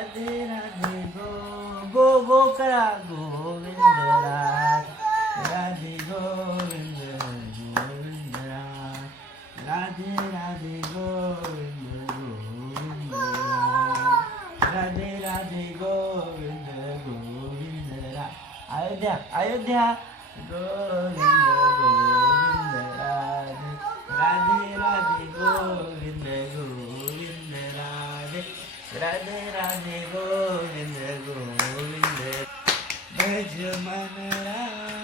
राधे राधे गो गो करा गोविंद राधे गोविंद गोविंद राधे राधे गोविंद गोविंद राधे राधे गोविंद गोविंद अयोध्या अयोध्या गोविंद गोविंद राधे राधे राधे गोविंद गोविंद राधे राधे राधे गोविंद गोविंद भज मन राम